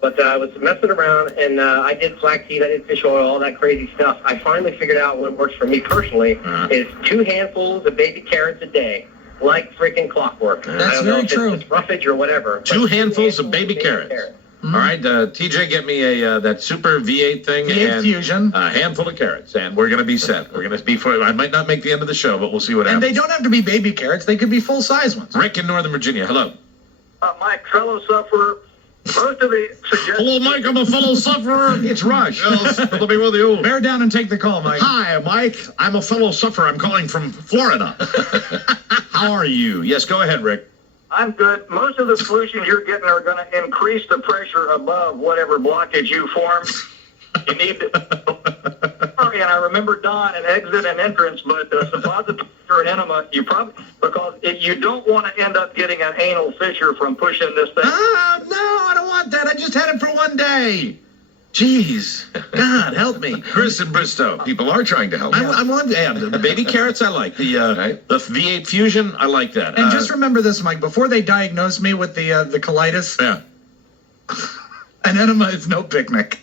But I was messing around, and I did flaxseed, I did fish oil, all that crazy stuff. I finally figured out what works for me personally is 2 handfuls of baby carrots a day, like freaking clockwork. That's very true. It's roughage or whatever. 2 handfuls of baby carrots. All right, TJ, get me a that Super V8 thing. V8 Fusion. A handful of carrots, and we're going to be set. We're going to be for. I might not make the end of the show, but we'll see what happens. And they don't have to be baby carrots. They could be full-size ones. Rick in Northern Virginia, hello. Mike, fellow sufferer, most of the suggestions... Hello, Mike, I'm a fellow sufferer. It's Rush. Let me with you. Bear down and take the call, Mike. Hi, Mike. I'm a fellow sufferer. I'm calling from Florida. How are you? Yes, go ahead, Rick. I'm good. Most of the solutions you're getting are going to increase the pressure above whatever blockage you form. You need to... And I remember Don and exit and entrance, but suppository or an enema, you probably... Because you don't want to end up getting an anal fissure from pushing this thing. No, I don't want that. I just had it for one day. Jeez. God, help me. Chris in Bristow. People are trying to help. I want the baby carrots. I like the V8 Fusion. I like that. And just remember this, Mike. Before they diagnosed me with the colitis, an enema is no picnic.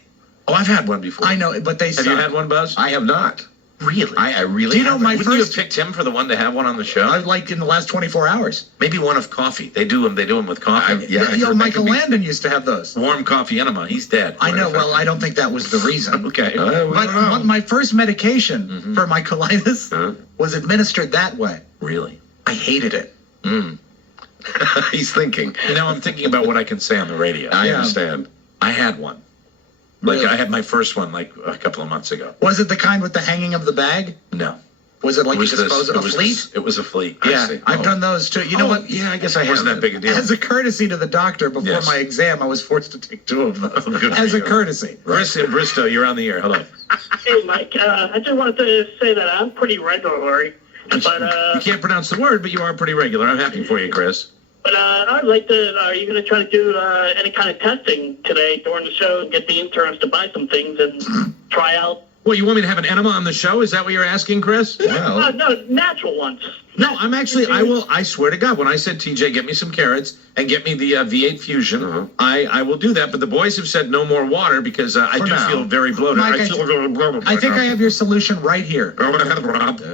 Oh, I've had one before. I know, but they suck. Have you had one, Buzz? I have not. Really? I really Do you know haven't. my Wouldn't you have first... picked him for the one to have one on the show? Like in the last 24 hours. Maybe one of coffee. They do them with coffee. Michael Landon used to have those. Warm coffee enema. He's dead. I know. Well, I don't think that was the reason. Okay. But my first medication for my colitis was administered that way. Really? I hated it. He's thinking. You know, I'm thinking about what I can say on the radio. I understand. I had one. Like, Really? I had my first one, like, a couple of months ago. Was it the kind with the hanging of the bag? No. Was it like It was you dispose of a fleet? It was a fleet. Yeah, I see. I've done those too. You know what? Yeah, I guess I wasn't that big a deal. As a courtesy to the doctor before Yes. my exam, I was forced to take 2 of those. Good for As a you. courtesy. Chris in Bristow, you're on the air. Hello. Hey, Mike, I just wanted to say that I'm pretty regular, You can't pronounce the word, but you are pretty regular. I'm happy for you, Chris. but I'd like to, are you going to try to do any kind of testing today during the show and get the interns to buy some things and try out? Well, you want me to have an enema on the show? Is that what you're asking, Chris? Well, No, natural ones. No, I'm actually, I swear to God, when I said, TJ, get me some carrots and get me the V8 Fusion, I will do that. But the boys have said no more water because I do now. feel very bloated. Mike, I feel very bloated. I think I have your solution right here.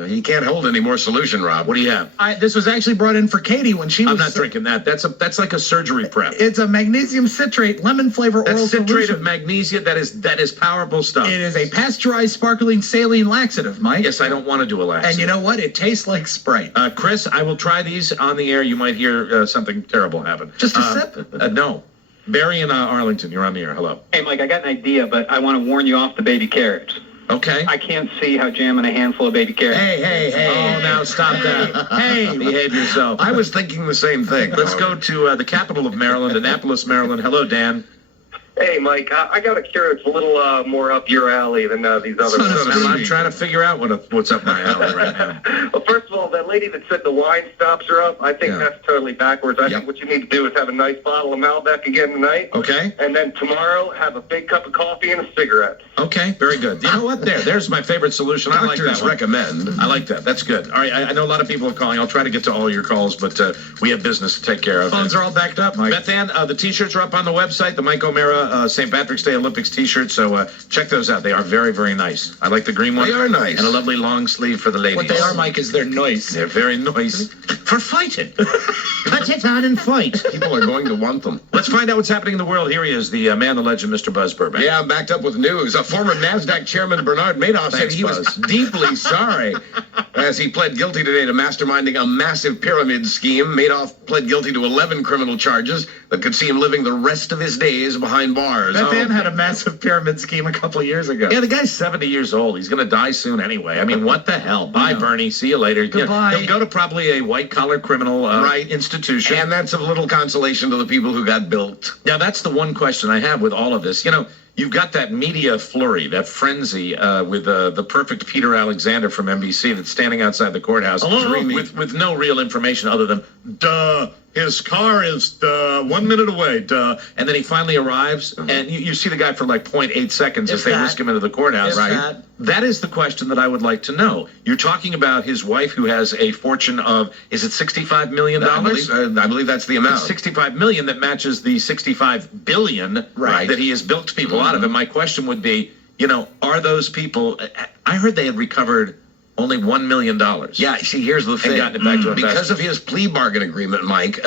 he can't hold any more solution, Rob. What do you have? This was actually brought in for Katie when she was... I'm not drinking that. That's like a surgery prep. It's a magnesium citrate lemon flavor That's oral citrate solution. of magnesia. That is powerful stuff. It is a pasteurized sparkling saline laxative, Mike. Yes, I don't want to do a laxative. And you know what? It tastes like Sprite. Chris, I will try these on the air. You might hear something terrible happen. Just a sip? No. Barry in Arlington, you're on the air. Hello. Hey, Mike, I got an idea, but I want to warn you off the baby carrots. Okay. I can't see how jamming a handful of baby carrots. Hey. Oh, now stop that. Hey, behave yourself. I was thinking the same thing. Let's go to the capital of Maryland, Annapolis, Maryland. Hello, Dan. Hey, Mike, I got a cure that's a little more up your alley than these other ones. I'm trying to figure out what's up my alley right now. Well, first of all, that lady that said the wine stops her up, I think Yeah. that's totally backwards. I think what you need to do is have a nice bottle of Malbec again tonight. Okay. And then tomorrow, have a big cup of coffee and a cigarette. Okay, very good. You know what? There's my favorite solution. I like that Doctors one. recommend. I like that. That's good. All right, I know a lot of people are calling. I'll try to get to all your calls, but we have business to take care of. Phones are all backed up, Mike. Beth Ann, the T-shirts are up on the website, the Mike O'Mara St. Patrick's Day Olympics T-shirts, so check those out. They are very, very nice. I like the green one. They are nice. And a lovely long sleeve for the ladies. What they are, Mike, is they're nice. They're very nice for fighting. Put it on and fight. People are going to want them. Let's find out what's happening in the world. Here he is, the man, the legend, Mr. Buzz Burbank. Yeah, I'm backed up with news. Former NASDAQ chairman Bernard Madoff said Thanks, he was Buzz. deeply sorry as he pled guilty today to masterminding a massive pyramid scheme. Madoff pled guilty to 11 criminal charges that could see him living the rest of his days behind bars. Beth Ann had a massive pyramid scheme a couple of years ago. Yeah, the guy's 70 years old. He's going to die soon anyway. I mean, what the hell? Bye, Bernie. See you later. Goodbye. He'll go to probably a white-collar criminal institution. And that's of little consolation to the people who got built. Now, that's the one question I have with all of this. You know, you've got that media flurry, that frenzy with the perfect Peter Alexander from NBC that's standing outside the courthouse Hello? with no real information other than, duh, his car is 1 minute away. Duh. And then he finally arrives, and you see the guy for like 0.8 seconds as If they that. whisk him into the courthouse. If Right. that. That is the question that I would like to know. You're talking about his wife who has a fortune of, is it $65 million? I believe that's the amount. It's 65 million that matches the 65 billion Right. that he has bilked people out of. And my question would be, are those people? I heard they had recovered only $1 million. Yeah, see, here's the thing. gotten it back to because investors. of his plea bargain agreement, Mike,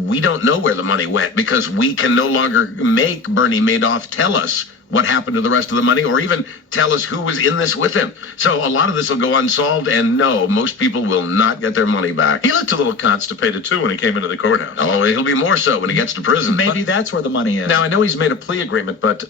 we don't know where the money went because we can no longer make Bernie Madoff tell us what happened to the rest of the money or even tell us who was in this with him. So a lot of this will go unsolved, and no, most people will not get their money back. He looked a little constipated too when he came into the courthouse. Oh, he'll be more so when he gets to prison. Maybe that's where the money is. Now, I know he's made a plea agreement, but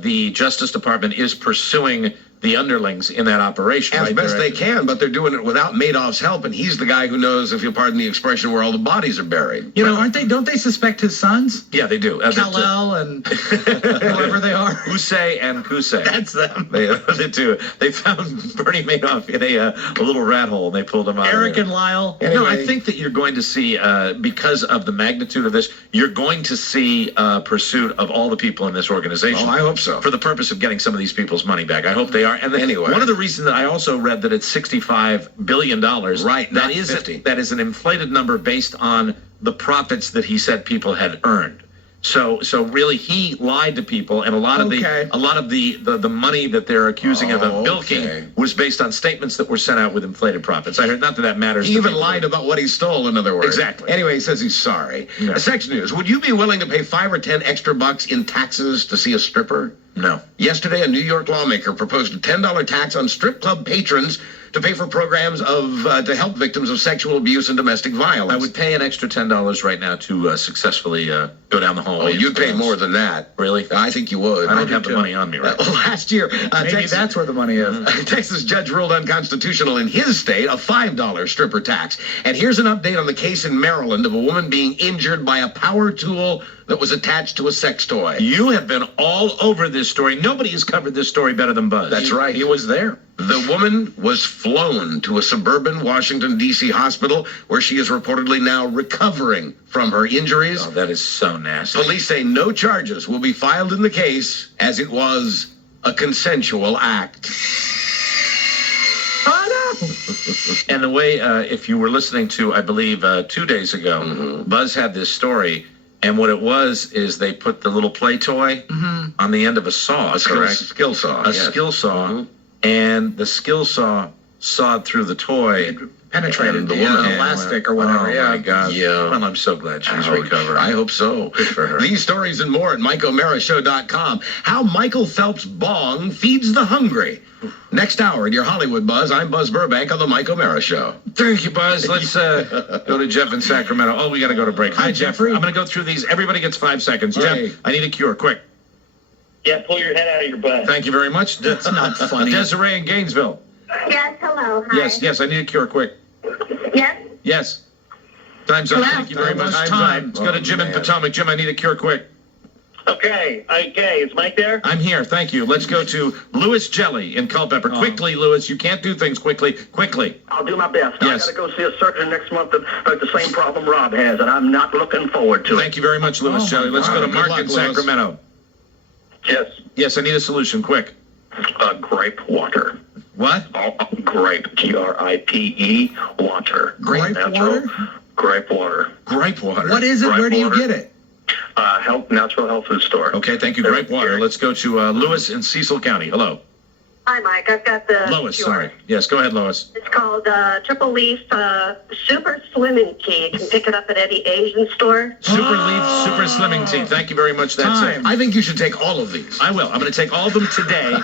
the Justice Department is pursuing the underlings in that operation. As right? best They're- they can, but they're doing it without Madoff's help, and he's the guy who knows, if you'll pardon the expression, where all the bodies are buried. Don't they suspect his sons? Yeah, they do. Kal-El and whoever they are. Hussein and Kusei. That's them. They do. They found Bernie Madoff in a little rat hole, and they pulled him out. Eric of there. and Lyle. No, I Anyway. think that you're going to see, because of the magnitude of this, you're going to see pursuit of all the people in this organization. Oh, I hope so. For the purpose of getting some of these people's money back. I hope they are. And then Anyway. one of the reasons that I also read that it's $65 billion. Right, That not is 50. that is an inflated number based on the profits that he said people had earned. So really, he lied to people, and a lot of the money that they're accusing him of Okay. bilking was based on statements that were sent out with inflated profits. I heard not that matters. He to even people. lied about what he stole, in other words. Exactly. Anyway, he says he's sorry. Yeah. Sex news. Would you be willing to pay 5 or 10 extra bucks in taxes to see a stripper? No. Yesterday, a New York lawmaker proposed a $10 tax on strip club patrons to pay for programs to help victims of sexual abuse and domestic violence. I would pay an extra $10 right now to successfully go down the hallway. Oh, and you'd pay dance. more than that. Really? I think you would. I don't have the money on me right now. Last year, Maybe Texas, that's where the money is. a Texas judge ruled unconstitutional in his state a $5 stripper tax. And here's an update on the case in Maryland of a woman being injured by a power tool that was attached to a sex toy. You have been all over this story. Nobody has covered this story better than Buzz. That's right. He was there. The woman was flown to a suburban Washington, D.C. hospital where she is reportedly now recovering from her injuries. Oh, that is so nasty. Police say no charges will be filed in the case as it was a consensual act. And the way, if you were listening to, I believe, 2 days ago, Buzz had this story, and what it was is they put the little play toy on the end of a saw, correct? Skill saw. A yes. skill saw, and the skill saw sawed through the toy. Penetrated And the woman- elastic or whatever. Oh, yeah. my God. Yeah. Well, I'm so glad she's Ouch. recovering. I hope so. Good for her. These stories and more at MikeO'MaraShow.com. How Michael Phelps' bong feeds the hungry. Next hour at your Hollywood Buzz, I'm Buzz Burbank on the Mike O'Mara Show. Thank you, Buzz. Let's go to Jeff in Sacramento. Oh, we got to go to break. Hi, Jeff. Jeffrey. I'm going to go through these. Everybody gets 5 seconds. Hey. Jeff, I need a cure. Quick. Yeah, pull your head out of your butt. Thank you very much. That's not funny. Desiree in Gainesville. Yes, hello. Hi. Yes, I need a cure. Quick. Yes. Yes. Time's up. Hello? Thank you very much. Almost Time's time. up. Let's go to Oh, Jim in man. Potomac. Jim, I need a cure. Quick. Okay, is Mike there? I'm here. Thank you. Let's go to Louis Jelly in Culpeper. Quickly, Louis. You can't do things quickly. Quickly. I'll do my best. Yes. I got to go see a surgeon next month about the same problem Rob has, and I'm not looking forward to it. Thank you very much, Louis Oh, Jelly. my Let's go to God. Mark Good in luck, Louis. Sacramento. Yes, Yes, I need a solution. Quick. grape water. What? Grape, G-R-I-P-E, water. Grape Natural water? Grape water. Grape water. What is it? Gripe Where do you water. get it? Natural health food store. Okay, thank you. Grape water. Let's go to Lewis in Cecil County. Hello. Hi, Mike. I've got the Lois, cure. sorry. Yes, go ahead, Lois. It's called Triple Leaf Super Slimming Tea. You can pick it up at any Asian store. Super Leaf, Super Slimming Tea. Thank you very much. That's Time. it. I think you should take all of these. I will. I'm going to take all of them today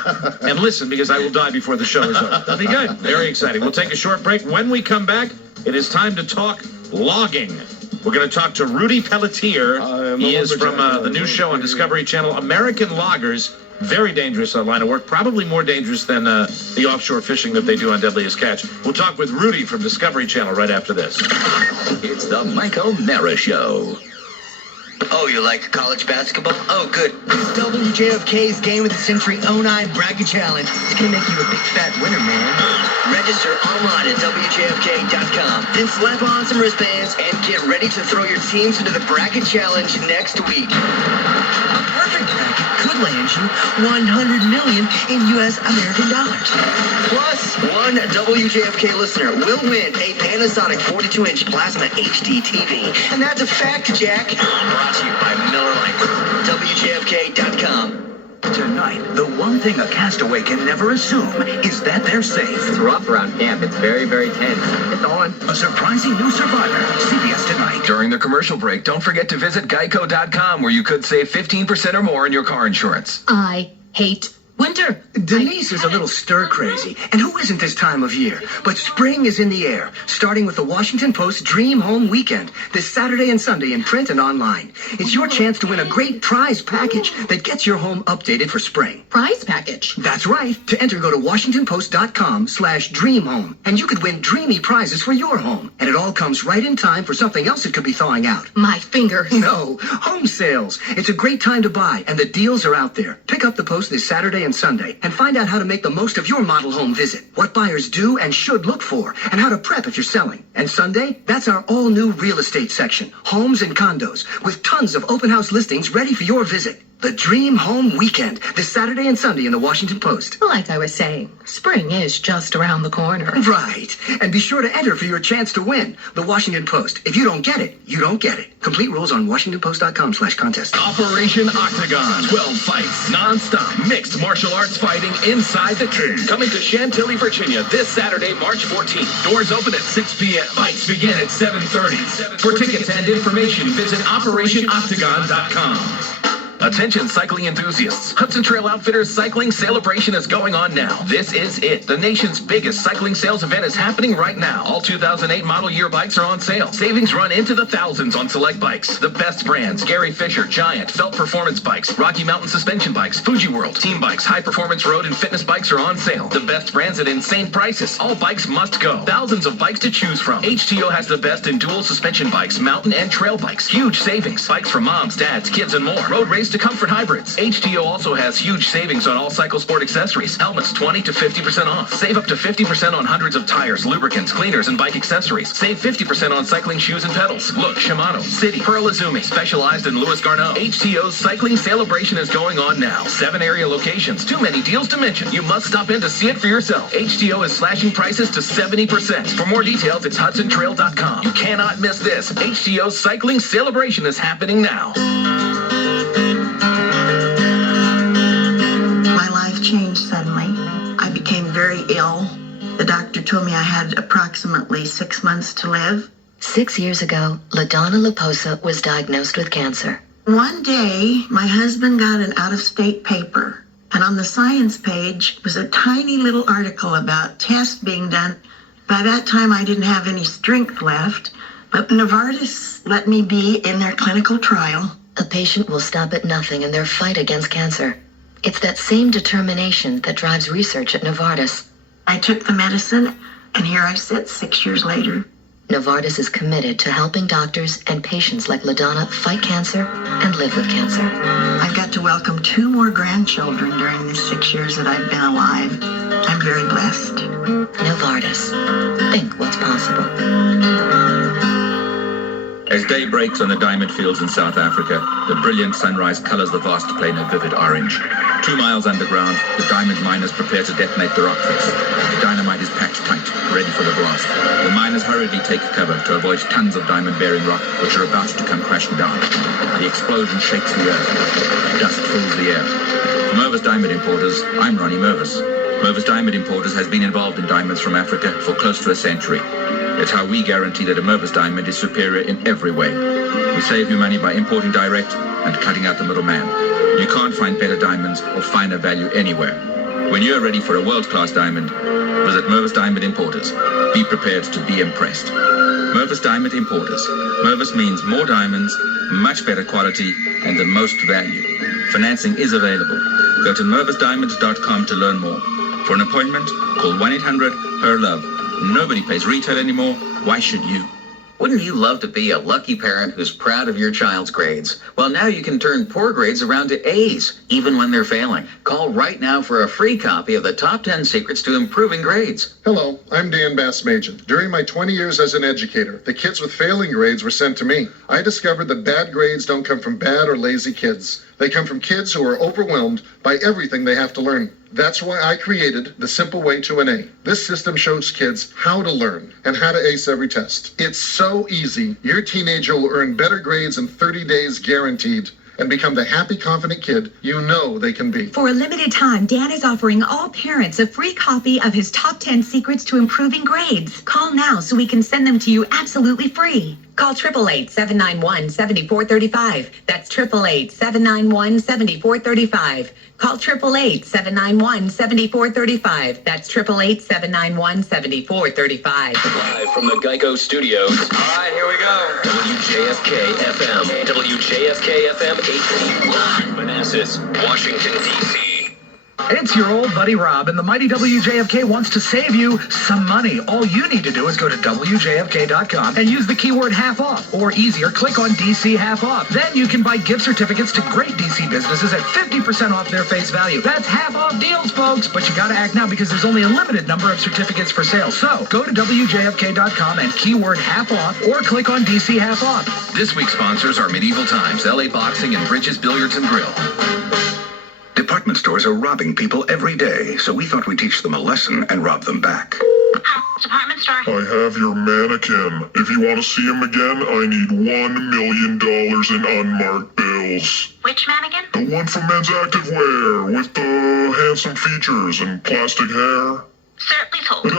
and listen because I will die before the show is over. That'll be good. Very exciting. We'll take a short break. When we come back, it is time to talk logging. We're going to talk to Rudy Pelletier. He is from the new show on Discovery Channel, American Loggers. Very dangerous line of work, probably more dangerous than the offshore fishing that they do on Deadliest Catch. We'll talk with Rudy from Discovery Channel right after this. It's the Mike O'Mara Show. Oh, you like college basketball? Oh, good. WJFK's Game of the Century 09 Bracket Challenge. It's gonna make you a big fat winner, man. Register online at WJFK.com. Then slap on some wristbands and get ready to throw your teams into the bracket challenge next week. A perfect bracket could land you $100 million in U.S. American dollars. Plus, one WJFK listener will win a Panasonic 42-inch plasma HD TV. And that's a fact, Jack. Brought to you by Miller Lite. WJFK.com. Tonight, the one thing a castaway can never assume is that they're safe. It's rough around camp. It's very, very tense. It's on. A surprising new survivor. CBS tonight. During the commercial break, don't forget to visit Geico.com where you could save 15% or more on your car insurance. I hate winter. Denise is a little stir-crazy, and who isn't this time of year? But spring is in the air, starting with the Washington Post Dream Home Weekend, this Saturday and Sunday in print and online. It's your chance to win a great prize package that gets your home updated for spring. Prize package? That's right. To enter, go to WashingtonPost.com/dreamhome, and you could win dreamy prizes for your home. And it all comes right in time for something else that could be thawing out. My fingers. No, home sales. It's a great time to buy, and the deals are out there. Pick up the Post this Saturday and Sunday and find out how to make the most of your model home visit, what buyers do and should look for, and how to prep if you're selling. And Sunday, that's our all-new real estate section, homes and condos, with tons of open house listings ready for your visit. The Dream Home Weekend, this Saturday and Sunday in the Washington Post. Like I was saying, spring is just around the corner. Right. And be sure to enter for your chance to win. The Washington Post. If you don't get it, you don't get it. Complete rules on WashingtonPost.com/contest. Operation Octagon. 12 fights, non-stop, mixed martial arts fighting inside the cage. Coming to Chantilly, Virginia this Saturday, March 14th. Doors open at 6 p.m. Fights begin at 7:30. For tickets and information, visit OperationOctagon.com. Attention cycling enthusiasts. Hudson Trail Outfitters Cycling Celebration is going on now. This is it. The nation's biggest cycling sales event is happening right now. All 2008 model year bikes are on sale. Savings run into the thousands on select bikes. The best brands: Gary Fisher, Giant, Felt Performance Bikes, Rocky Mountain Suspension Bikes, Fuji World, Team Bikes, High Performance Road and Fitness Bikes are on sale. The best brands at insane prices. All bikes must go. Thousands of bikes to choose from. HTO has the best in dual suspension bikes, mountain and trail bikes. Huge savings. Bikes for moms, dads, kids, and more. Road race to comfort hybrids. HTO also has huge savings on all cycle sport accessories. Helmets 20 to 50% off. Save up to 50% on hundreds of tires, lubricants, cleaners, and bike accessories. Save 50% on cycling shoes and pedals. Look, Shimano, City, Pearl Izumi, specialized in Louis Garneau. HTO's cycling celebration is going on now. 7 area locations. Too many deals to mention. You must stop in to see it for yourself. HTO is slashing prices to 70%. For more details, it's HudsonTrail.com. You cannot miss this. HTO's cycling celebration is happening now. Changed suddenly. I became very ill. The doctor told me I had approximately 6 months to live. 6 years ago, LaDonna Laposa was diagnosed with cancer. One day, my husband got an out-of-state paper, and on the science page was a tiny little article about tests being done. By that time, I didn't have any strength left, but Novartis let me be in their clinical trial. A patient will stop at nothing in their fight against cancer. It's that same determination that drives research at Novartis. I took the medicine, and here I sit 6 years later. Novartis is committed to helping doctors and patients like LaDonna fight cancer and live with cancer. I've got to welcome 2 more grandchildren during the 6 years that I've been alive. I'm very blessed. Novartis. Think what's possible. As day breaks on the diamond fields in South Africa, the brilliant sunrise colors the vast plain of vivid orange. 2 miles underground, the diamond miners prepare to detonate the rock face. The dynamite is packed tight, ready for the blast. The miners hurriedly take cover to avoid tons of diamond-bearing rock, which are about to come crashing down. The explosion shakes the earth. Dust fills the air. For Mervis Diamond Importers, I'm Ronnie Mervis. Mervis Diamond Importers has been involved in diamonds from Africa for close to a century. It's how we guarantee that a Mervis diamond is superior in every way. We save you money by importing direct and cutting out the middleman. You can't find better diamonds or finer value anywhere. When you're ready for a world-class diamond, visit Mervis Diamond Importers. Be prepared to be impressed. Mervis Diamond Importers. Mervis means more diamonds, much better quality, and the most value. Financing is available. Go to mervisdiamonds.com to learn more. For an appointment, call 1-800-HER-LOVE. Nobody pays retail anymore. Why should you? Wouldn't you love to be a lucky parent who's proud of your child's grades? Well, now you can turn poor grades around to A's, even when they're failing. Call right now for a free copy of the Top 10 Secrets to Improving Grades. Hello, I'm Dan Bassmagen. During my 20 years as an educator, the kids with failing grades were sent to me. I discovered that bad grades don't come from bad or lazy kids. They come from kids who are overwhelmed by everything they have to learn. That's why I created the Simple Way to an A. This system shows kids how to learn and how to ace every test. It's so easy. Your teenager will earn better grades in 30 days guaranteed and become the happy, confident kid you know they can be. For a limited time, Dan is offering all parents a free copy of his Top 10 Secrets to Improving Grades. Call now so we can send them to you absolutely free. Call 888-791-7435. That's 888-791-7435. Call 888-791-7435. That's 888-791-7435. Live from the Geico Studios. All right, here we go. WJFK FM. WJFK FM HD1. Manassas, Washington, D.C. It's your old buddy Rob, and the mighty WJFK wants to save you some money. All you need to do is go to WJFK.com and use the keyword half off. Or easier, click on DC half off. Then you can buy gift certificates to great DC businesses at 50% off their face value. That's half off deals, folks. But you gotta act now because there's only a limited number of certificates for sale. So go to WJFK.com and keyword half off, or click on DC half off. This week's sponsors are Medieval Times, LA Boxing, and Bridges Billiards and Grill. Department stores are robbing people every day, so we thought we'd teach them a lesson and rob them back. Department store. I have your mannequin. If you want to see him again, I need $1 million in unmarked bills. Which mannequin? The one from Men's Activewear with the handsome features and plastic hair. Sir, please hold.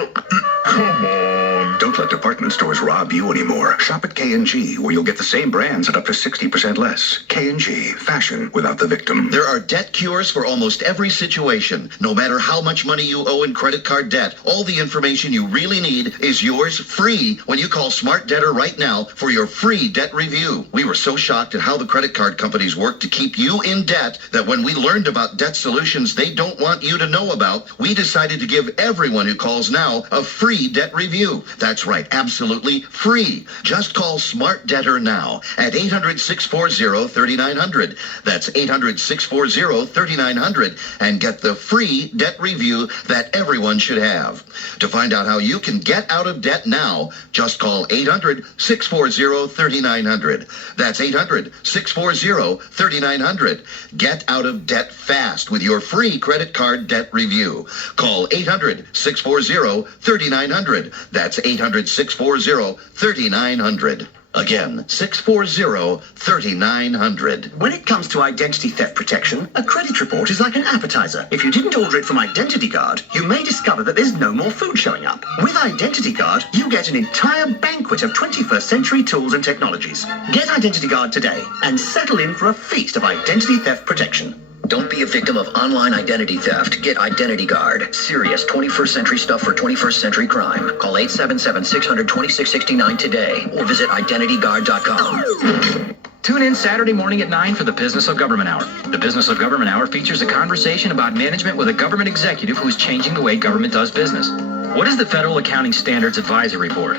Come on. Don't let department stores rob you anymore. Shop at K&G, where you'll get the same brands at up to 60% less. K&G, fashion without the victim. There are debt cures for almost every situation. No matter how much money you owe in credit card debt, all the information you really need is yours free when you call Smart Debtor right now for your free debt review. We were so shocked at how the credit card companies work to keep you in debt that when we learned about debt solutions they don't want you to know about, we decided to give everyone who calls now a free debt review. That's right, absolutely free. Just call Smart Debtor now at 800-640-3900. That's 800-640-3900 and get the free debt review that everyone should have. To find out how you can get out of debt now, just call 800-640-3900. That's 800-640-3900. Get out of debt fast with your free credit card debt review. Call 800-640-3900. That's 800-640-3900. Again, 640-3900. When it comes to identity theft protection, a credit report is like an appetizer. If you didn't order it from Identity Guard, you may discover that there's no more food showing up. With Identity Guard, you get an entire banquet of 21st century tools and technologies. Get Identity Guard today and settle in for a feast of identity theft protection. Don't be a victim of online identity theft. Get Identity Guard. Serious 21st century stuff for 21st century crime. Call 877-600-2669 today or visit identityguard.com. Tune in Saturday morning at 9 for the Business of Government Hour. The Business of Government Hour features a conversation about management with a government executive who is changing the way government does business. What is the Federal Accounting Standards Advisory Board?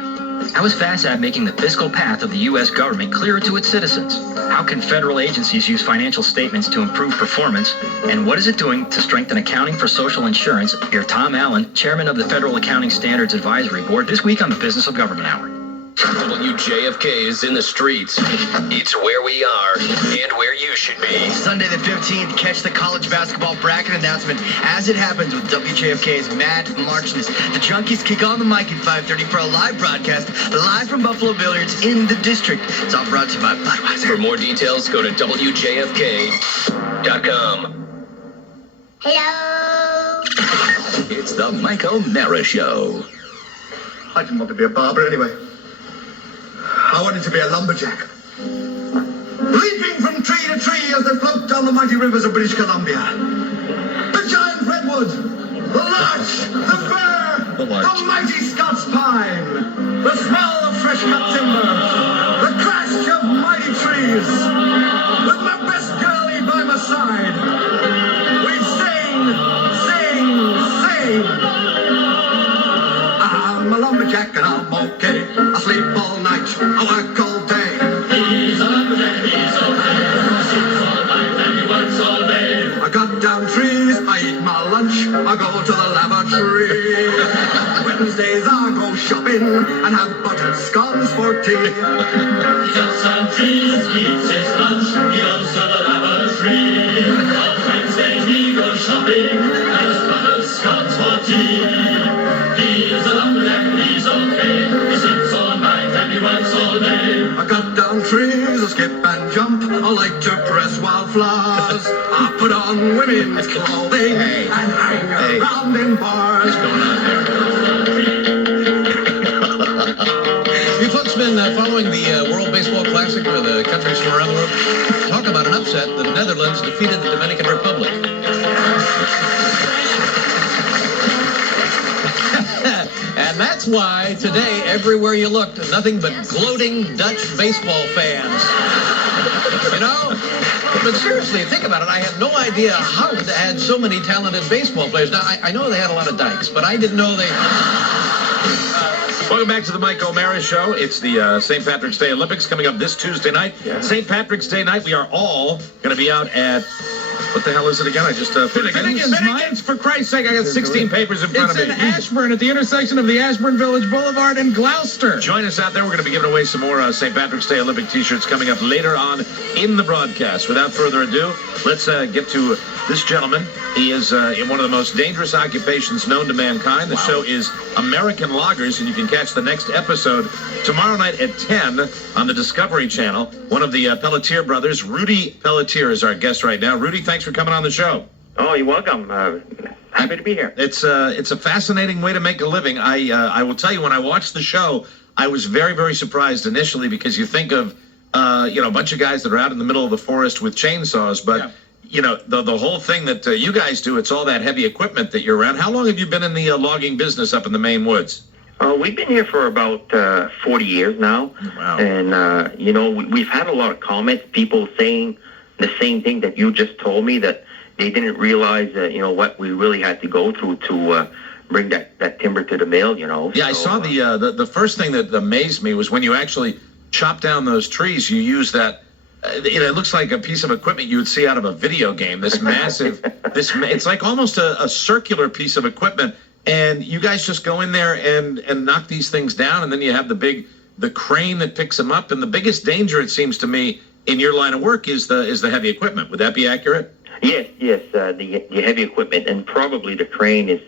How is FASAB making the fiscal path of the U.S. government clearer to its citizens? How can federal agencies use financial statements to improve performance? And what is it doing to strengthen accounting for social insurance? Hear Tom Allen, chairman of the Federal Accounting Standards Advisory Board, this week on the Business of Government Hour. WJFK is in the streets. It's where we are and where you should be. Sunday the 15th, catch the college basketball bracket announcement as it happens with WJFK's Matt Marchness. The Junkies kick on the mic at 5:30 for a live broadcast, live from Buffalo Billiards in the district. It's all brought to you by Budweiser. For more details, go to WJFK.com. Hello. It's the Mike O'Mara Show. I didn't want to be a barber anyway. I wanted to be a lumberjack. Leaping from tree to tree as they float down the mighty rivers of British Columbia. The giant redwood, the larch, the fir, the mighty Scots pine, the smell of fresh cut timber, the crash of mighty trees. With my best girlie by my side, we sing. I'm a lumberjack and I'm a okay. I sleep all night, I work all day. He's a lumberjack, he's okay. He sleeps all night and he works all day. I cut down trees, I eat my lunch, I go to the lavatory. Wednesdays I go shopping and have buttered scones for tea. He cuts down trees, he eats his lunch, he goes to the lavatory. On Wednesdays he goes shopping and has buttered scones for tea. He's a lumberjack, he's okay. He sleeps all night and he works all day. I cut down trees, I skip and jump. I like to press wildflowers. I put on women's clothing and hang around in bars. What's going on there? You folks been following the World Baseball Classic where the countries from around the world talk about an upset. The Netherlands defeated the Dominican Republic. And that's why today, everywhere you looked, nothing but gloating Dutch baseball fans. You know? But seriously, think about it. I had no idea how they had so many talented baseball players. Now, I know they had a lot of dykes, but I didn't know they... Welcome back to the Mike O'Mara Show. It's the St. Patrick's Day Olympics coming up this Tuesday night. Yeah. St. Patrick's Day night, we are all going to be out at... What the hell is it again? I just... Finnegan's, for Christ's sake. I got 16 papers in front of me. It's in Ashburn at the intersection of the Ashburn Village Boulevard and Gloucester. Join us out there. We're going to be giving away some more St. Patrick's Day Olympic t-shirts coming up later on in the broadcast. Without further ado, let's get to this gentleman. He is in one of the most dangerous occupations known to mankind. The show is American Loggers, and you can catch the next episode tomorrow night at 10 on the Discovery Channel. One of the Pelletier brothers, Rudy Pelletier, is our guest right now. Rudy, thanks for coming on the show. Oh, you're welcome. Happy to be here. It's a fascinating way to make a living. I will tell you, when I watched the show, I was very, very surprised initially because you think of a bunch of guys that are out in the middle of the forest with chainsaws, but the whole thing that you guys do, it's all that heavy equipment that you're around. How long have you been in the logging business up in the Maine woods? We've been here for about 40 years now. Wow. And we've had a lot of comments, people saying the same thing that you just told me, that they didn't realize what we really had to go through to bring that timber to the mill. Yeah, I saw the first thing that amazed me was when you actually chop down those trees. You use that. It looks like a piece of equipment you would see out of a video game. This massive, it's like almost a circular piece of equipment, and you guys just go in there and knock these things down, and then you have the crane that picks them up. And the biggest danger, it seems to me, in your line of work is the heavy equipment. Would that be accurate? Yes. The heavy equipment, and probably the crane is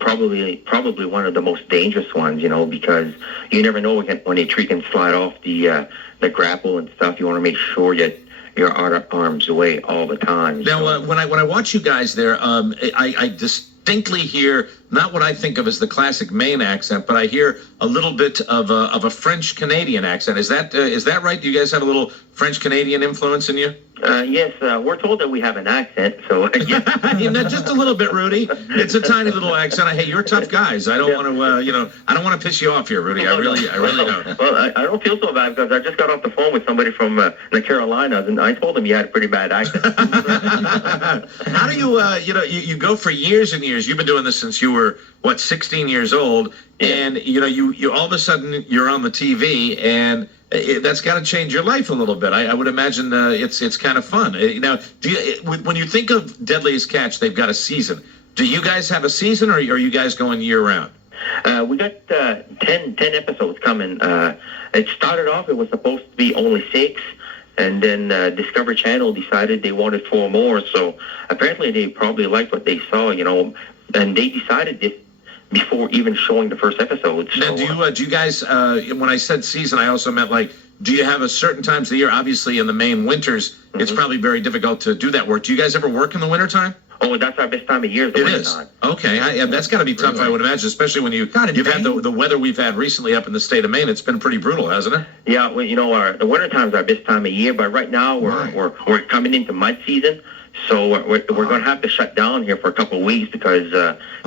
probably one of the most dangerous ones, because you never know when a tree can slide off the grapple and stuff. You want to make sure that you're out of harm's way all the time. Now, when I watch you guys there, I distinctly hear not what I think of as the classic Maine accent, but I hear a little bit of a French Canadian accent. Is that right? Do you guys have a little French Canadian influence in you? Yes, we're told that we have an accent, so just a little bit, Rudy. It's a tiny little accent. Hey, you're tough guys. I don't want to, I don't want to piss you off here, Rudy. I really don't. Well, I don't feel so bad because I just got off the phone with somebody from the Carolinas, and I told him you had a pretty bad accent. How do you, you go for years and years. You've been doing this since you were 16 years old, and you all of a sudden you're on the TV, and that's got to change your life a little bit. I would imagine it's kind of fun. Now, when you think of Deadliest Catch, they've got a season. Do you guys have a season, or are you guys going year round? We got 10 episodes coming. It started off, it was supposed to be only 6, and then Discovery Channel decided they wanted 4 more. So apparently they probably liked what they saw, and they decided this before even showing the first episode. So, now, do you guys, when I said season, I also meant do you have a certain times of the year? Obviously in the Maine winters, it's probably very difficult to do that work. Do you guys ever work in the wintertime? Oh, that's our best time of year. It is. Okay, that's got to be tough, really? I would imagine, especially when you've had the weather we've had recently up in the state of Maine. It's been pretty brutal, hasn't it? Yeah, well, the wintertime is our best time of year, but right now we're coming into mud season. So we're going to have to shut down here for a couple of weeks because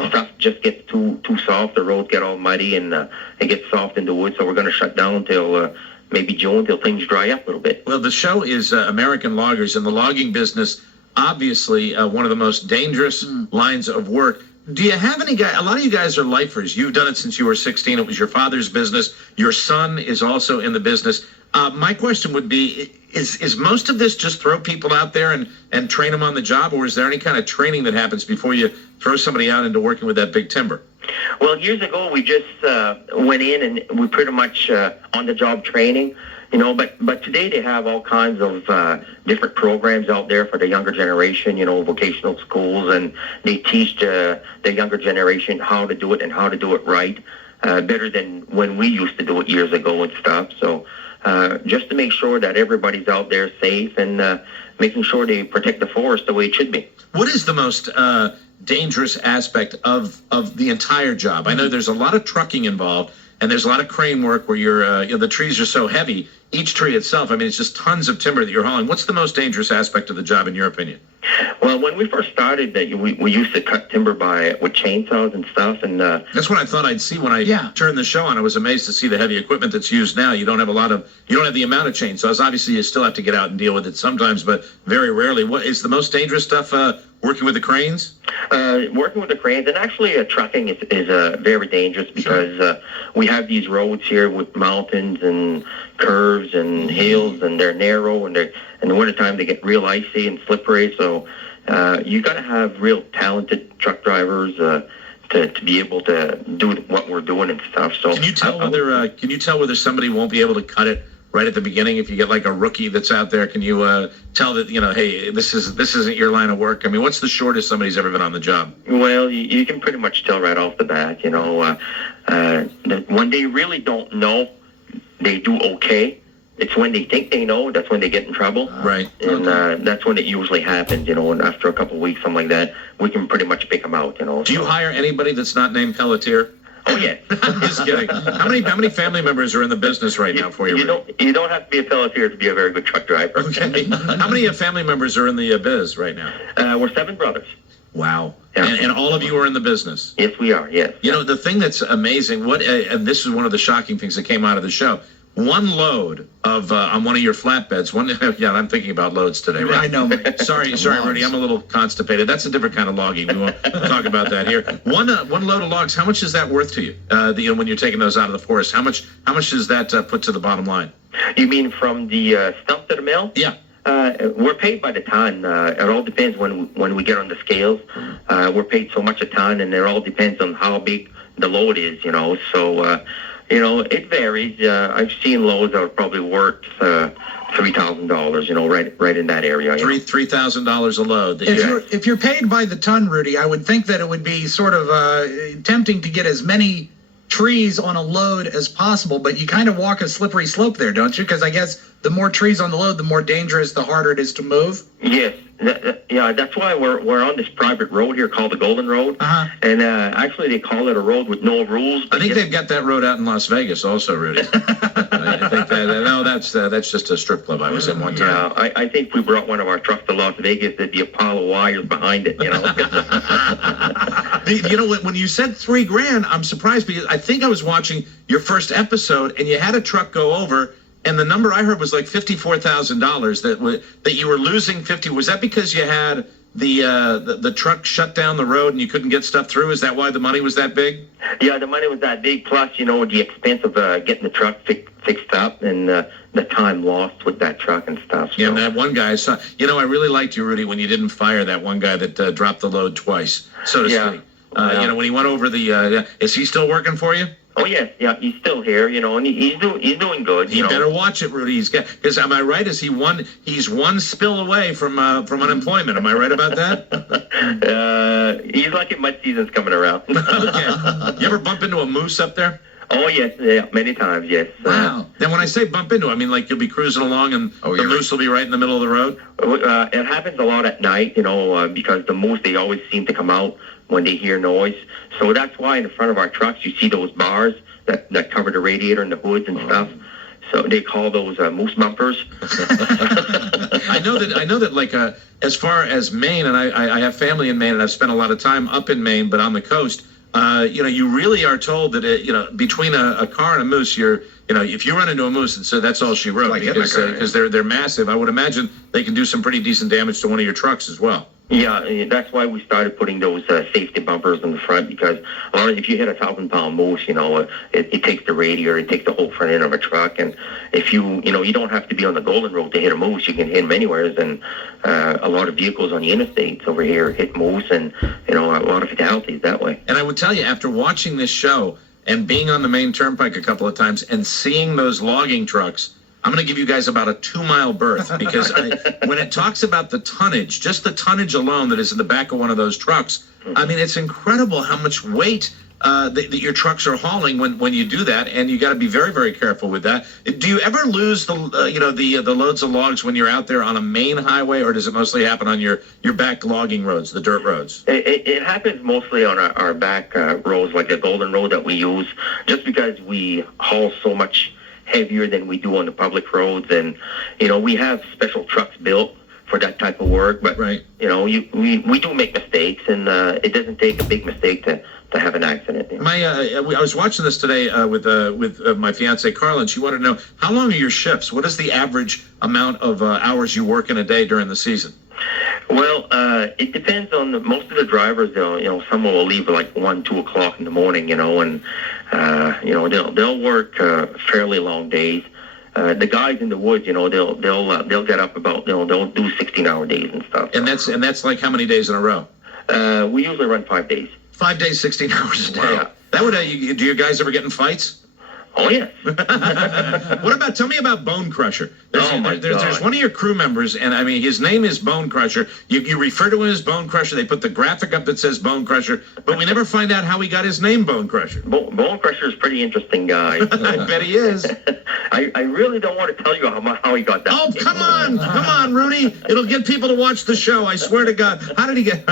stuff just gets too soft. The roads get all muddy and it gets soft in the woods. So we're going to shut down till maybe June, till things dry up a little bit. Well, the show is American Loggers, and the logging business, obviously one of the most dangerous lines of work. Do you have any guy? A lot of you guys are lifers. You've done it since you were 16. It was your father's business. Your son is also in the business. My question would be, is most of this just throw people out there and train them on the job, or is there any kind of training that happens before you throw somebody out into working with that big timber? Well, years ago, we just went in and we pretty much on-the-job training, you know, but today they have all kinds of different programs out there for the younger generation, you know, vocational schools, and they teach the younger generation how to do it and how to do it right, better than when we used to do it years ago and stuff. So just to make sure that everybody's out there safe and making sure they protect the forest the way it should be. What is the most dangerous aspect of the entire job? I know there's a lot of trucking involved, and there's a lot of crane work where you're, the trees are so heavy. Each tree itself, I mean, it's just tons of timber that you're hauling. What's the most dangerous aspect of the job, in your opinion? Well, when we first started, we used to cut timber with chainsaws and stuff, and that's what I thought I'd see when I turned the show on. I was amazed to see the heavy equipment that's used now. You don't have the amount of chainsaws. Obviously, you still have to get out and deal with it sometimes, but very rarely. What is the most dangerous stuff? Working with the cranes? Working with the cranes, and actually trucking is very dangerous because we have these roads here with mountains and curves and hills, and they're narrow, and in the wintertime they get real icy and slippery. So you got to have real talented truck drivers to be able to do what we're doing and stuff. So can you tell whether somebody won't be able to cut it right at the beginning? If you get like a rookie that's out there, can you tell that, hey, this isn't your line of work? I mean, what's the shortest somebody's ever been on the job? Well, you can pretty much tell right off the bat, when they really don't know, they do okay. It's when they think they know, that's when they get in trouble. Right. And that's when it usually happens, and after a couple of weeks, something like that, we can pretty much pick them out, Do you hire anybody that's not named Pelletier? Oh, yeah. Just kidding. How many family members are in the business right now for you? You don't have to be a Pelletier to be a very good truck driver. Okay. How many family members are in the biz right now? We're 7 brothers. Wow. Yeah. And all of you are in the business? Yes, we are, yes. The thing that's amazing, and this is one of the shocking things that came out of the show, one load of on one of your flatbeds. I'm thinking about loads today. Right? I know. Sorry, Rudy. I'm a little constipated. That's a different kind of logging. We won't talk about that here. One load of logs. How much is that worth to you? When you're taking those out of the forest, how much does that put to the bottom line? You mean from the stump to the mill? Yeah. We're paid by the ton. It all depends when we get on the scales. We're paid so much a ton, and it all depends on how big the load is. So. It varies. I've seen loads that are probably worth $3,000. Right in that area. $3,000 a load. If you're paid by the ton, Rudy, I would think that it would be sort of tempting to get as many trees on a load as possible, but you kind of walk a slippery slope there, don't you? Because I guess the more trees on the load, the more dangerous, the harder it is to move. Yes. That's why we're on this private road here called the Golden Road. Uh-huh. And actually they call it a road with no rules. I think they've got that road out in Las Vegas also, Rudy. I think that's just a strip club I was in one time. Yeah, I think we brought one of our trucks to Las Vegas with the Apollo wires behind it, When you said $3,000, I'm surprised because I think I was watching your first episode and you had a truck go over, and the number I heard was like $54,000 that you were losing 50. Was that because you had the truck shut down the road and you couldn't get stuff through? Is that why the money was that big? Yeah, the money was that big. Plus, the expense of getting the truck fixed up and the time lost with that truck and stuff. So. Yeah, and that one guy, I really liked you, Rudy, when you didn't fire that one guy that dropped the load twice, so to speak. When he went over is he still working for you? Oh, yes. Yeah, he's still here, and he's doing good. You better watch it, Rudy. Because am I right? He's one spill away from unemployment. Am I right about that? He's lucky mud season's coming around. Okay. You ever bump into a moose up there? Oh, yes. Yeah, many times, yes. Wow. Then when I say bump into, I mean like you'll be cruising along and the moose will be right in the middle of the road? It happens a lot at night, because the moose, they always seem to come out when they hear noise. So that's why in the front of our trucks you see those bars that cover the radiator and the hoods and stuff. So they call those moose bumpers. I know that like as far as Maine, and I have family in Maine, and I've spent a lot of time up in Maine, but on the coast, you really are told that between a car and a moose, if you run into a moose, that's all she wrote, because they're massive. I would imagine they can do some pretty decent damage to one of your trucks as well. Yeah, that's why we started putting those safety bumpers in the front, because if you hit a 1,000-pound moose, it takes the radiator, it takes the whole front end of a truck, and if you don't have to be on the Golden Road to hit a moose, you can hit them anywhere, and a lot of vehicles on the interstates over here hit moose, and a lot of fatalities that way. And I would tell you, after watching this show and being on the main turnpike a couple of times and seeing those logging trucks, I'm going to give you guys about a 2-mile berth, because when it talks about the tonnage, just the tonnage alone that is in the back of one of those trucks, I mean, it's incredible how much weight that your trucks are hauling when you do that, and you got to be very, very careful with that. Do you ever lose the loads of logs when you're out there on a main highway, or does it mostly happen on your back logging roads, the dirt roads? It happens mostly on our back roads, like the Golden Road that we use, just because we haul so much heavier than we do on the public roads, and we have special trucks built for that type of work, but we do make mistakes, and it doesn't take a big mistake to have an accident. I was watching this today with my fiance Carla, and she wanted to know, how long are your shifts? What is the average amount of hours you work in a day during the season? Well, it depends on most of the drivers. Some will leave at like 1, 2 o'clock in the morning, and they'll work fairly long days. The guys in the woods, they'll get up about, they'll do 16-hour days and stuff. And that's like how many days in a row? We usually run 5 days. 5 days, 16 hours a day. Wow. That would do you guys ever get in fights? Oh, yes. Tell me about Bone Crusher. There's one of your crew members, and I mean, his name is Bone Crusher. You refer to him as Bone Crusher. They put the graphic up that says Bone Crusher, but we never find out how he got his name, Bone Crusher. Bone Crusher is a pretty interesting guy. I bet he is. I really don't want to tell you how he got that. Oh, come on, Rudy. It'll get people to watch the show. I swear to God. How did he get?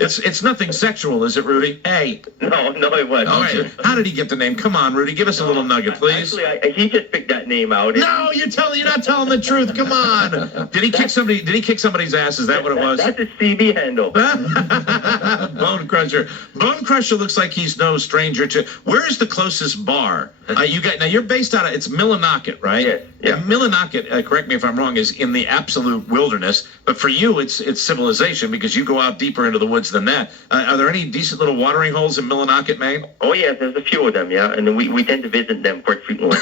It's nothing sexual, is it, Rudy? Hey. No, it wasn't. All right. How did he get the name? Come on, Rudy. Give us a little nugget, please. Actually, he just picked that name out. No, you're not telling the truth. Come on. Did he kick somebody's ass? Is that what it was? That's his CB handle. Bone Crusher. Bone Crusher looks like he's no stranger to. Where is the closest bar? Now you're based out of, it's Millinocket, right? Yeah. Millinocket, correct me if I'm wrong, is in the absolute wilderness. But for you, it's civilization, because you go out deeper into the woods than that. Are there any decent little watering holes in Millinocket, Maine? Oh yeah, there's a few of them, yeah, and we tend to visit them quite frequently.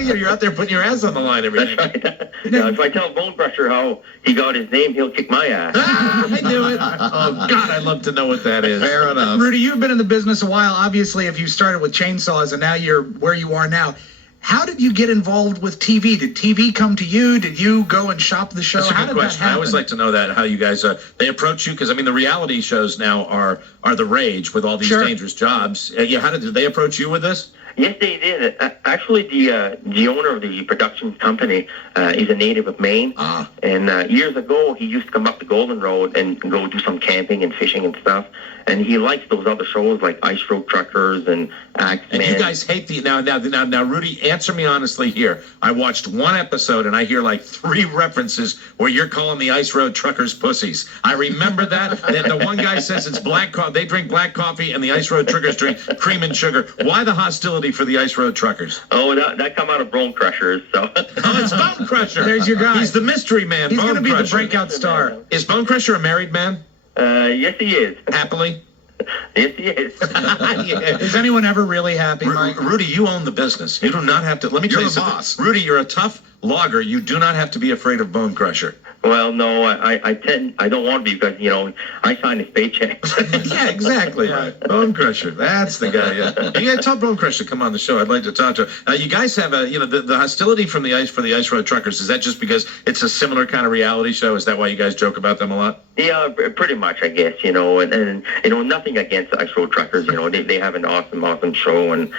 You're out there putting your ass on the line every day. That's right. If I tell Bone Crusher how he got his name, he'll kick my ass. I knew it. Oh God, I'd love to know what that is. Fair enough. Rudy, you've been in the business a while. Obviously, if you started with chainsaws and now you're where you are now, how did you get involved with TV? Did TV come to you? Did you go and shop the show? That's a good question. I always like to know that, how you guys they approach you, because I mean the reality shows now are the rage with all these dangerous jobs. How did they approach you with this? Yes, they did. Actually, the owner of the production company is a native of Maine. And years ago, he used to come up the Golden Road and go do some camping and fishing and stuff. And he likes those other shows like Ice Road Truckers and Axemen. And you guys hate the now, Rudy, answer me honestly here. I watched one episode and I hear like 3 references where you're calling the Ice Road Truckers pussies. I remember that. The one guy says it's black coffee. They drink black coffee, and the Ice Road Truckers drink cream and sugar. Why the hostility for the Ice Road Truckers? Oh, that come out of Bone Crushers. So. Oh, it's Bone Crusher. There's your guy. He's the mystery man. He's going to be the breakout star. Is Bone Crusher a married man? Yes, he is. Happily? Yes, he is. Is anyone ever really happy, Mike? Rudy, you own the business. You do not have to. Let me tell you something. Boss. Rudy, you're a tough logger. You do not have to be afraid of Bone Crusher. Well, no, I don't want to be, because, I sign his paycheck. Yeah, exactly. Bone Crusher. That's the guy. Yeah. You guys tell Bone Crusher to come on the show. I'd like to talk to him. You guys have the hostility from the Ice Road Truckers. Is that just because it's a similar kind of reality show? Is that why you guys joke about them a lot? Yeah, pretty much, I guess, and nothing against Ice Road Truckers. They have an awesome show. And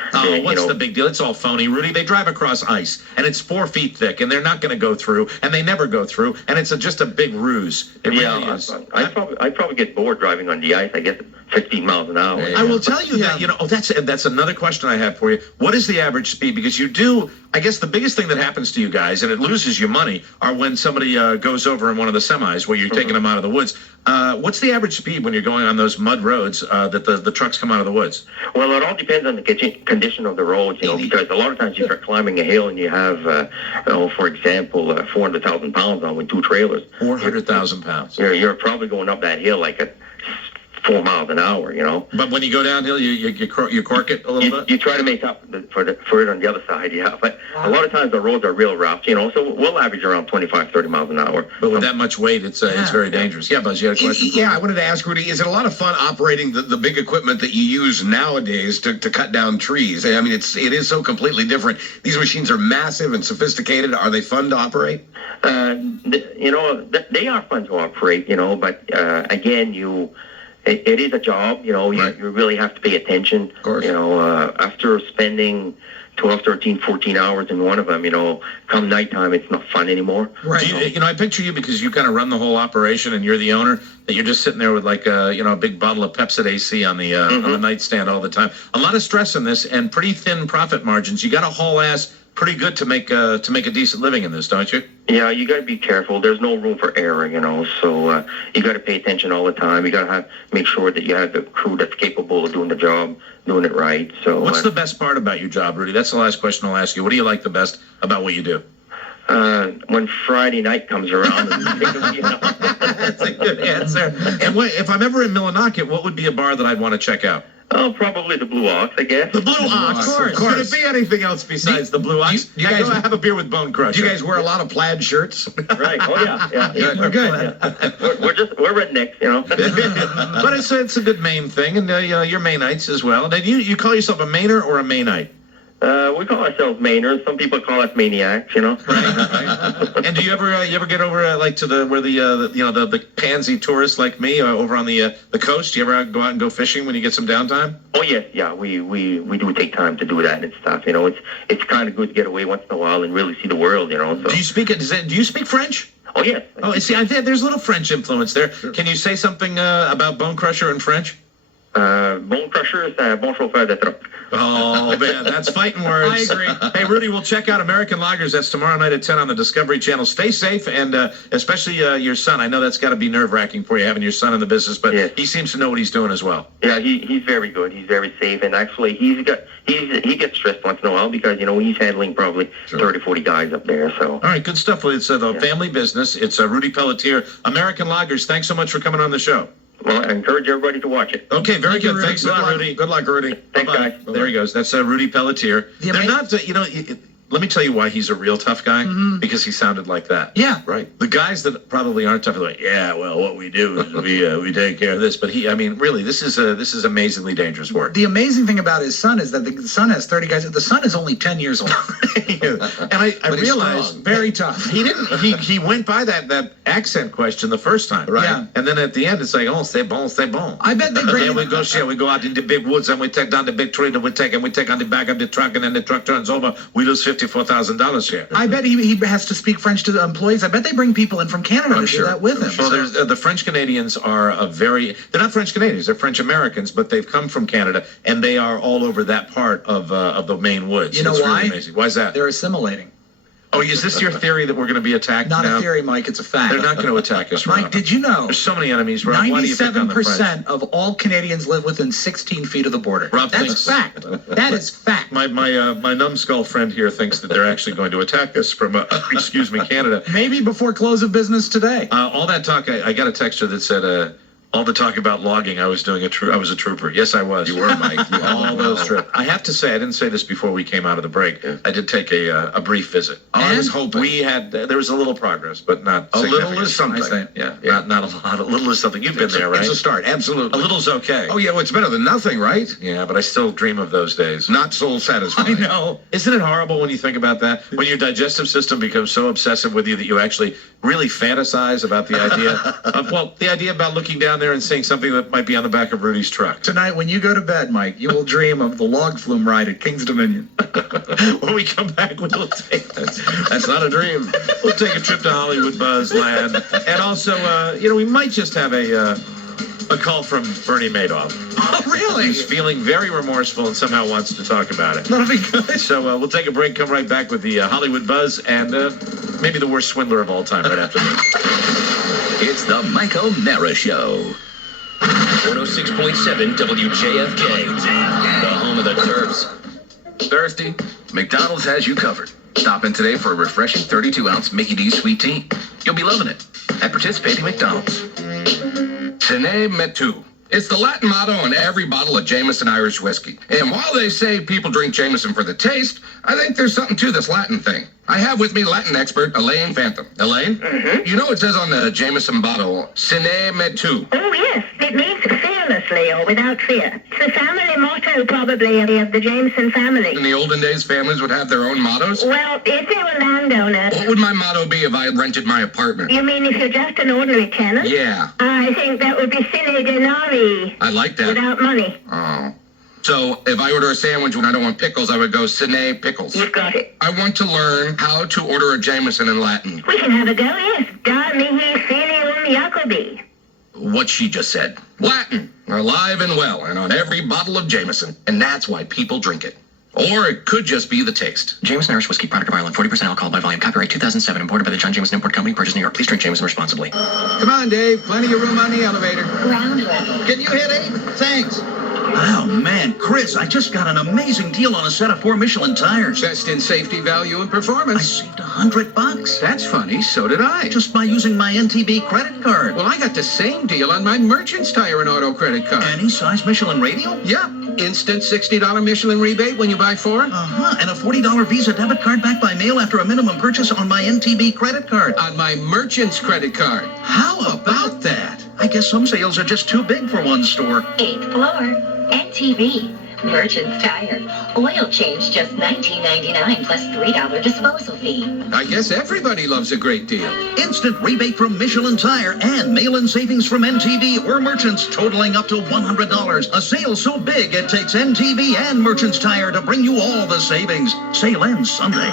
what's the big deal? It's all phony, Rudy. They drive across ice, and it's 4 feet thick, and they're not going to go through, and they never go through, and it's just a big ruse. It really is. I probably get bored driving on the ice. I guess 15 miles an hour. I will tell you that, that's another question I have for you. What is the average speed? Because you do, I guess the biggest thing that happens to you guys, and it loses you money, are when somebody goes over in one of the semis where you're taking them out of the woods. What's the average speed when you're going on those mud roads that the trucks come out of the woods? Well, it all depends on the condition of the roads, because a lot of times you start climbing a hill and you have, for example, 400,000 pounds on with 2 trailers. 400,000 pounds. You're probably going up that hill like at 4 miles an hour, But when you go downhill, you cork it a little bit? You try to make up for it on the other side, yeah. But a lot of times the roads are real rough, so we'll average around 25, 30 miles an hour. But with that much weight, it's very dangerous. Yeah, Buzz, you had a question? Yeah, I wanted to ask, Rudy, is it a lot of fun operating the big equipment that you use nowadays to cut down trees? I mean, it is so completely different. These machines are massive and sophisticated. Are they fun to operate? They are fun to operate, but again, it is a job, you really have to pay attention. Of course. After spending 12, 13, 14 hours in one of them, come nighttime, it's not fun anymore. Right. I picture you because you kind of run the whole operation and you're the owner, that you're just sitting there with like a big bottle of Pepsi AC on the nightstand all the time. A lot of stress in this and pretty thin profit margins. You got to haul ass pretty good to make a decent living in this, don't you? Yeah, you got to be careful. There's no room for error, so you got to pay attention all the time. You got to make sure that you have the crew that's capable of doing the job, doing it right. So what's the best part about your job, Rudy? That's the last question I'll ask you. What do you like the best about what you do? When Friday night comes around. That's a good answer. And if I'm ever in Millinocket, what would be a bar that I'd want to check out? Oh, probably the Blue Ox, I guess. The Blue Ox, of course. Could it be anything else besides the Blue Ox? You guys have a beer with Bone Crusher. Do you guys wear a lot of plaid shirts? Right. Oh yeah. We're good. We're rednecks, But it's a good Maine thing, and you're Mainites as well. And you call yourself a Mainer or a Mainite? We call ourselves Mainers. Some people call us maniacs, Right. And do you ever get over to where the pansy tourists like me over on the coast? Do you ever go out and go fishing when you get some downtime? Oh yes, yeah. We do take time to do that and stuff. It's kind of good to get away once in a while and really see the world. So. Do you speak it? Do you speak French? Oh yes. Oh, see, I think there's a little French influence there. Sure. Can you say something about Bone Crusher in French? Bone Crusher is bon chauffeur de truck. Oh, man, that's fighting words. I agree. Hey, Rudy, we'll check out American Lagers. That's tomorrow night at 10 on the Discovery Channel. Stay safe, and especially your son. I know that's got to be nerve-wracking for you, having your son in the business, but he seems to know what he's doing as well. Yeah, he's very good. He's very safe, and actually he gets stressed once in a while because, he's handling probably 30, 40 guys up there. So. All right, good stuff. It's the family business. It's Rudy Pelletier, American Lagers. Thanks so much for coming on the show. Well, I encourage everybody to watch it. Okay, very good. Rudy. Thanks a lot, Rudy. Good luck, Rudy. Thanks, guys. There he goes. That's Rudy Pelletier. They're not, let me tell you why he's a real tough guy. Because he sounded like that. Yeah. Right. The guys that probably aren't tough are like, yeah, well, what we do is we take care of this. But really, this is amazingly dangerous work. The amazing thing about his son is that the son has 30 guys. The son is only 10 years old. And I realized very tough. He went by that accent question the first time, right? Yeah. And then at the end, it's like, oh, c'est bon, c'est bon. I bet they bring. Then we go out in the big woods and we take down the big tree that we take on the back of the truck, and then the truck turns over. We lose $54,000 here. I bet he has to speak French to the employees. I bet they bring people in from Canada to do that with him. Well, there's the French Canadians are they're not French Canadians, they're French Americans, but they've come from Canada and they are all over that part of the Maine woods. You know it's why? Really amazing. Why is that? They're assimilating. Oh, is this your theory that we're going to be attacked Not now? a theory, Mike. It's a fact. They're not going to attack us, Rob. Mike, did you know? There's so many enemies, Rob. Why do you pick on the French? 97% of all Canadians live within 16 feet of the border. Rob That's thinks, fact. That is fact. My numbskull friend here thinks that they're actually going to attack us from, Canada. Maybe before close of business today. All that talk, I got a texture that said, all the talk about logging, I was a trooper. Yes, I was. You were, Mike. All those trips. I have to say, I didn't say this before we came out of the break. Yeah. I did take a brief visit. I was hoping. There was a little progress, but not a significant. little is something. Yeah. Not a lot. A little is something. You've been there, right? It's a start, absolutely. A little's okay. Oh yeah, well, it's better than nothing, right? Yeah, but I still dream of those days. Not soul satisfying. I know. Isn't it horrible when you think about that? When your digestive system becomes so obsessive with you that you actually really fantasize about the idea about looking down there and seeing something that might be on the back of Rudy's truck. Tonight, when you go to bed, Mike, you will dream of the log flume ride at King's Dominion. When we come back, we'll take that's not a dream. We'll take a trip to Hollywood Buzz Land, and also, we might just have a A call from Bernie Madoff. Oh, really? He's feeling very remorseful and somehow wants to talk about it. That'll be good. So we'll take a break, come right back with the Hollywood Buzz and maybe the worst swindler of all time right after this. It's the Mike O'Mara Show. 106.7 WJFK, the home of the Terps. Thirsty? McDonald's has you covered. Stop in today for a refreshing 32-ounce Mickey D's sweet tea. You'll be loving it at participating McDonald's. Sine Metu. It's the Latin motto on every bottle of Jameson Irish whiskey. And while they say people drink Jameson for the taste, I think there's something to this Latin thing. I have with me Latin expert Elaine Phantom. Elaine? Mm-hmm. You know it says on the Jameson bottle, Sine Metu. Oh, yes. It means fearlessly or without fear. It's the family motto, probably, of the Jameson family. In the olden days, families would have their own mottos? Well, if they were landowners... What would my motto be if I rented my apartment? You mean if you're just an ordinary tenant? Yeah. I think that would be sine denari. I like that. Without money. Oh. So if I order a sandwich when I don't want pickles, I would go Sine Pickles. You've got it. I want to learn how to order a Jameson in Latin. We can have a go, yes. Da mihi filium Jacobi. What she just said. Latin. Alive and well, and on every bottle of Jameson. And that's why people drink it. Or it could just be the taste. Jameson Irish Whiskey, product of Ireland, 40% alcohol by volume. Copyright 2007, imported by the John Jameson Import Company, purchased New York. Please drink Jameson responsibly. Come on, Dave. Plenty of room on the elevator. Ground level. Can you hit 8? Thanks. Oh, man, Chris, I just got an amazing deal on a set of 4 Michelin tires. Best in safety, value, and performance. I saved $100. That's funny. So did I. Just by using my NTB credit card. Well, I got the same deal on my Merchant's Tire and Auto credit card. Any size Michelin radio? Yeah. Instant $60 Michelin rebate when you buy 4. Uh-huh. And a $40 Visa debit card back by mail after a minimum purchase on my NTB credit card. On my Merchant's credit card. How about that? I guess some sales are just too big for one store. 8th floor. NTV. Merchant's Tire. Oil change just $19.99 plus $3 disposal fee. I guess everybody loves a great deal. Instant rebate from Michelin Tire and mail-in savings from NTV or Merchants totaling up to $100. A sale so big it takes NTV and Merchants Tire to bring you all the savings. Sale ends Sunday.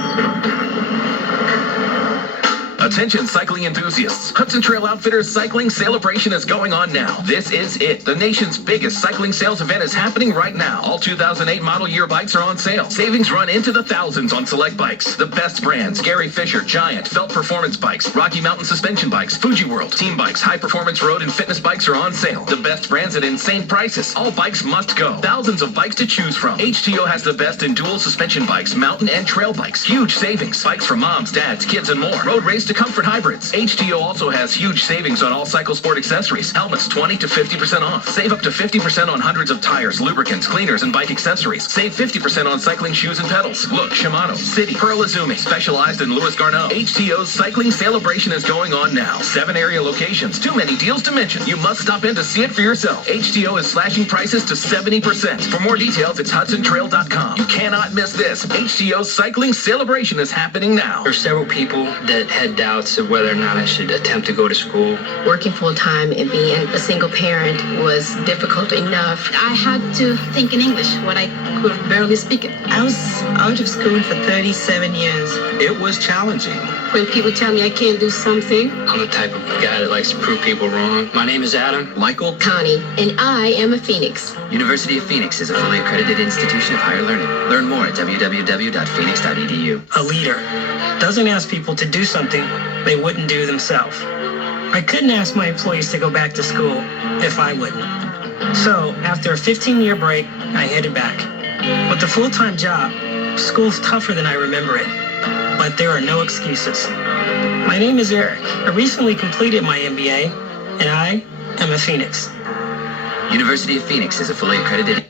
Attention cycling enthusiasts. Hudson Trail Outfitters Cycling Celebration is going on now. This is it. The nation's biggest cycling sales event is happening right now. All 2008 model year bikes are on sale. Savings run into the thousands on select bikes. The best brands, Gary Fisher, Giant, Felt Performance Bikes, Rocky Mountain Suspension Bikes, Fuji World, Team Bikes, High Performance Road and Fitness Bikes are on sale. The best brands at insane prices. All bikes must go. Thousands of bikes to choose from. HTO has the best in dual suspension bikes, mountain and trail bikes. Huge savings. Bikes for moms, dads, kids, and more. Road race to comfort hybrids. HTO also has huge savings on all cycle sport accessories. Helmets 20 to 50% off. Save up to 50% on hundreds of tires, lubricants, cleaners, and bike accessories. Save 50% on cycling shoes and pedals. Look, Shimano, City, Pearl Izumi, specialized in Louis Garneau. HTO's cycling celebration is going on now. 7 area locations. Too many deals to mention. You must stop in to see it for yourself. HTO is slashing prices to 70%. For more details, it's HudsonTrail.com. You cannot miss this. HTO's cycling celebration is happening now. There are several people that had doubts of whether or not I should attempt to go to school. Working full-time and being a single parent was difficult enough. I had to think in English when I could barely speak it. I was out of school for 37 years. It was challenging. When people tell me I can't do something, I'm the type of guy that likes to prove people wrong. My name is Adam. Michael. Connie, and I am a Phoenix. University of Phoenix is a fully accredited institution of higher learning. Learn more at www.phoenix.edu. A leader doesn't ask people to do something they wouldn't do themselves. I couldn't ask my employees to go back to school if I wouldn't. So, after a 15-year break, I headed back. With the full-time job, school's tougher than I remember it, but there are no excuses. My name is Eric. I recently completed my MBA, and I am a Phoenix. University of Phoenix is a fully accredited